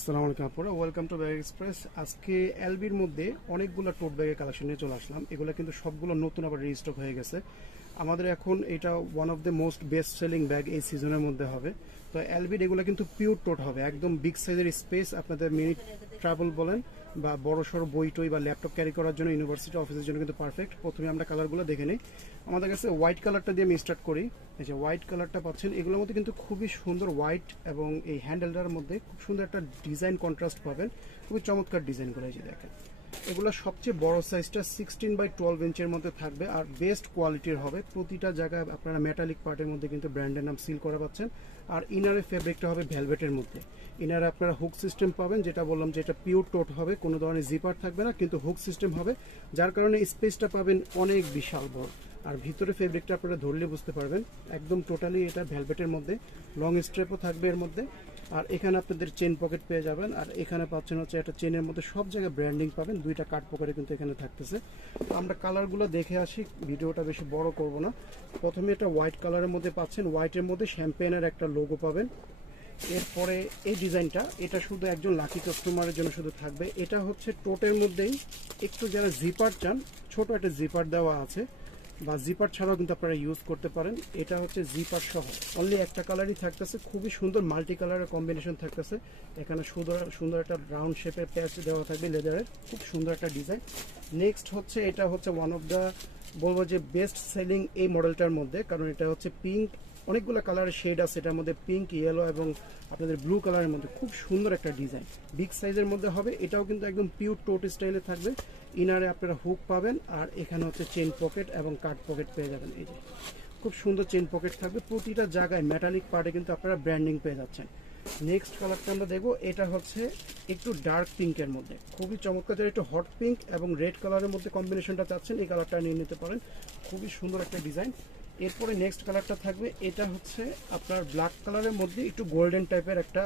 আসসালামু আলাইকুম আপুরা, ওয়েলকাম টু ব্যাগ এক্সপ্রেস। আজকে এলবির মধ্যে অনেকগুলো টোট ব্যাগের কালেকশন নিয়ে চলে আসলাম। এগুলো কিন্তু সবগুলো নতুন আবার রিস্টক হয়ে গেছে। আমাদের এখন এটা one of the most best selling bag এই সিজনের মধ্যে হবে। তো এলবির এগুলো কিন্তু পিওর টোট হবে, একদম বিগ সাইজের স্পেস। আপনাদের মিনি ট্রাভেল বলেন বা বড় সড়ো বই টই বা ল্যাপটপ ক্যারি করার জন্য, ইউনিভার্সিটি অফিসের জন্য কিন্তু পারফেক্ট। প্রথমে আমরা কালারগুলো দেখে নিই। আমাদের কাছে হোয়াইট কালারটা দিয়ে আমি স্টার্ট করি। এই যে হোয়াইট কালারটা পাচ্ছেন, এগুলোর মধ্যে কিন্তু খুবই সুন্দর হোয়াইট এবং এই হ্যান্ডেলটার মধ্যে খুব সুন্দর একটা ডিজাইন কন্ট্রাস্ট পাবেন। খুবই চমৎকার ডিজাইনগুলো এই যে দেখেন। এগুলো সবচেয়ে বড় সাইজটা 16/12 ইঞ্চের মধ্যে থাকবে আর বেস্ট কোয়ালিটির হবে। প্রতিটা জায়গায় আপনারা মেটালিক পার্টের মধ্যে কিন্তু ব্র্যান্ডের নাম সিল করা পাচ্ছেন। আর ইনারের ফেব্রিকটা হবে ভেলভেটের মধ্যে। ইনারে আপনারা হুক সিস্টেম পাবেন, যেটা বললাম যে এটা পিওর টোট হবে, কোনো ধরনের জিপার থাকবে না, কিন্তু হুক সিস্টেম হবে, যার কারণে স্পেসটা পাবেন অনেক বিশাল বড়। আর ভিতরে ফেব্রিকটা আপনারা ধরলে বুঝতে পারবেন একদম টোটালি এটা ভেলভেটের মধ্যে। লং স্ট্রেপও থাকবে এর মধ্যে। আর এখানে আপনাদের চেন পকেট পেয়ে যাবেন। আর এখানে পাচ্ছেন হচ্ছে একটা চেনের মধ্যে সব জায়গায় ব্র্যান্ডিং পাবেন। দুইটা কাট পকেটে কিন্তু এখানে থাকতেছে। তো আমরা কালারগুলো দেখে আসি, ভিডিওটা বেশি বড় করব না। প্রথমে এটা হোয়াইট কালারের মধ্যে পাচ্ছেন, হোয়াইটের মধ্যে শ্যাম্পেনের একটা লোগো পাবেন। এরপরে এই ডিজাইনটা, এটা শুধু একজন লাকি কাস্টমারের জন্য শুধু থাকবে। এটা হচ্ছে টোটের মধ্যেই একটু যারা জিপার চান, ছোট একটা জিপার দেওয়া আছে, বা জিপার ছাড়াও কিন্তু আপনারা ইউজ করতে পারেন। এটা হচ্ছে জিপার সহ অনলি একটা কালারই থাকতেছে, খুবই সুন্দর মাল্টি কালারের কম্বিনেশন থাকতেছে। এখানে সুন্দর একটা রাউন্ড শেপের প্যাচ দেওয়া থাকবে লেদারের, খুব সুন্দর একটা ডিজাইন। নেক্সট হচ্ছে এটা হচ্ছে ওয়ান অফ দ্য বলবো যে বেস্ট সেলিং এই মডেলটার মধ্যে, কারণ এটা হচ্ছে পিঙ্ক, অনেকগুলো কালারের শেড আছে এটার মধ্যে, পিঙ্ক, ইয়েলো এবং আপনাদের ব্লু কালারের মধ্যে। খুব সুন্দর একটা ডিজাইন, বিগ সাইজের মধ্যে হবে। এটাও কিন্তু একদম পিওর টোট স্টাইলে থাকবে। ইনারে আপনারা হুক পাবেন আর এখানে হচ্ছে চেন পকেট এবং কাট পকেট পেয়ে যাবেন। এই যে খুব সুন্দর চেন পকেট থাকবে, প্রতিটা জায়গায় মেটালিক পার্টে কিন্তু আপনারা ব্র্যান্ডিং পেয়ে যাচ্ছেন। নেক্সট কালারটা আমরা দেখবো, এটা হচ্ছে একটু ডার্ক পিঙ্কের মধ্যে, খুবই চমৎকার। যারা একটু হট পিঙ্ক এবং রেড কালারের মধ্যে কম্বিনেশনটা চাচ্ছেন, এই কালারটা নিয়ে নিতে পারেন। খুবই সুন্দর একটা ডিজাইন। এরপরে নেক্সট কালারটা থাকবে, এটা হচ্ছে আপনার ব্ল্যাক কালারের মধ্যে একটু গোল্ডেন টাইপের একটা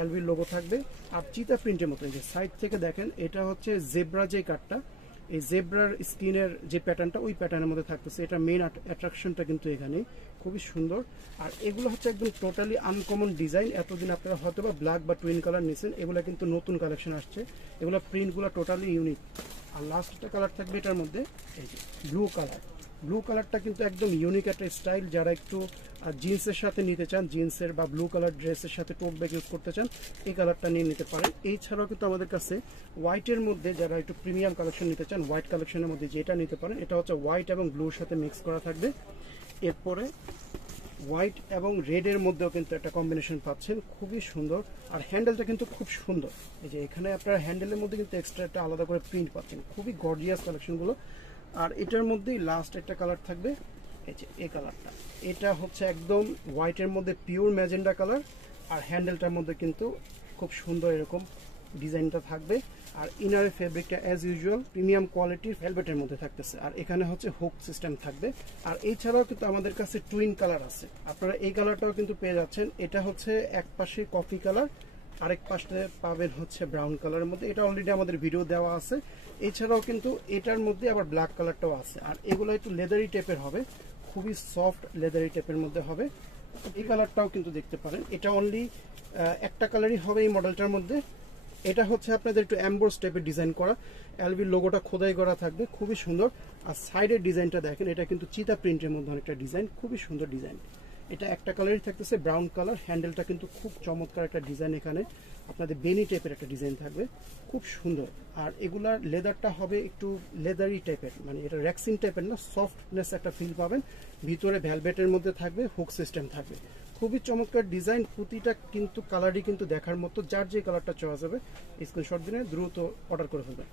এলভির লোগো থাকবে আর চিতা প্রিন্টের মতো। যে সাইড থেকে দেখেন, এটা হচ্ছে জেব্রা যে কাটটা, এই জেব্রার স্কিনের যে প্যাটার্নটা, ওই প্যাটার্নের মধ্যে থাকতেছে। এটা মেইন অ্যাট্রাকশনটা কিন্তু এখানে, খুবই সুন্দর। আর এগুলো হচ্ছে একদম টোটালি আনকমন ডিজাইন। এতদিন আপনারা হয়তো বা ব্ল্যাক বা টুইন কালার নিয়েছেন, এগুলো কিন্তু নতুন কালেকশন আসছে। এগুলো প্রিন্টগুলো টোটালি ইউনিক। আর লাস্ট একটা কালার থাকবে এটার মধ্যে, এই যে ব্লু কালার। ব্লু কালারটা কিন্তু একদম ইউনিক একটা স্টাইল। যারা একটু জিন্সের সাথে নিতে চান, জিন্সের বা ব্লু কালার ড্রেসের সাথে টোট ব্যাগ ইউজ করতে চান, এই কালারটা নিয়ে নিতে পারেন। এছাড়াও কিন্তু আমাদের কাছে হোয়াইটের মধ্যে যারা একটু প্রিমিয়াম কালেকশন নিতে চান, হোয়াইট কালেকশনের মধ্যে যেটা নিতে পারেন, এটা হচ্ছে হোয়াইট এবং ব্লুর সাথে মিক্স করা থাকবে। এরপরে হোয়াইট এবং রেডের মধ্যেও কিন্তু একটা কম্বিনেশন পাচ্ছেন, খুবই সুন্দর। আর হ্যান্ডেলটা কিন্তু খুব সুন্দর। এই যে এখানে আপনার হ্যান্ডেলের মধ্যে কিন্তু এক্সট্রা একটা আলাদা করে প্রিন্ট পাচ্ছেন, খুবই গর্জিয়াস কালেকশনগুলো। আর এটার মধ্যেই লাস্ট একটা কালার থাকবে, এই যে এই কালারটা। এটা হচ্ছে একদম হোয়াইটের মধ্যে পিওর ম্যাজেন্ডা কালার। আর হ্যান্ডেলটার মধ্যে কিন্তু খুব সুন্দর এরকম ডিজাইনটা থাকবে। আর ইনারের ফেব্রিকটা অ্যাজ ইউজুয়াল প্রিমিয়াম কোয়ালিটির ভেলভেটের মধ্যে থাকতেছে। আর এখানে হচ্ছে হুক সিস্টেম থাকবে। আর এছাড়াও কিন্তু আমাদের কাছে টুইন কালার আছে, আপনারা এই কালারটাও কিন্তু পেয়ে যাচ্ছেন। এটা হচ্ছে এক পাশে কফি কালার, আরেক পাশে পাবেন হচ্ছে ব্রাউন কালারের মধ্যে। এটা অলরেডি আমাদের ভিডিও দেওয়া আছে। এছাড়াও কিন্তু এটার মধ্যে আবার ব্ল্যাক কালারটাও আছে। আর এগুলো একটু লেদারি টাইপের হবে, খুবই সফট লেদারি টাইপের মধ্যে হবে। এই কালারটাও কিন্তু দেখতে পারেন। এটা অনলি একটা কালারই হবে এই মডেলটার মধ্যে। এটা হচ্ছে আপনাদের একটু এমবোস টাইপের ডিজাইন করা, এলভির লোগোটা খোদাই করা থাকবে, খুবই সুন্দর। আর সাইডের ডিজাইনটা দেখেন, এটা কিন্তু চিতা প্রিন্টের মধ্যে অনেকটা ডিজাইন, খুবই সুন্দর ডিজাইন। এটা একটা কালারই থাকতেছে, ব্রাউন কালার। হ্যান্ডেলটা কিন্তু খুব চমৎকার একটা ডিজাইন, এখানে আপনাদের বেনি টাইপের একটা ডিজাইন থাকবে, খুব সুন্দর। আর এগুলার লেদারটা হবে একটু লেদারি টাইপের, মানে এটা র্যাক্সিন টাইপের না, সফটনেস একটা ফিল পাবেন। ভিতরে ভেলভেটের মধ্যে থাকবে, হুক সিস্টেম থাকবে, খুবই চমৎকার ডিজাইন। প্রতিটা কিন্তু কালারই কিন্তু দেখার মতো। যার যে কালারটা চয়েস হবে স্ক্রিনশট দিনে দ্রুত অর্ডার করে ফেলবেন।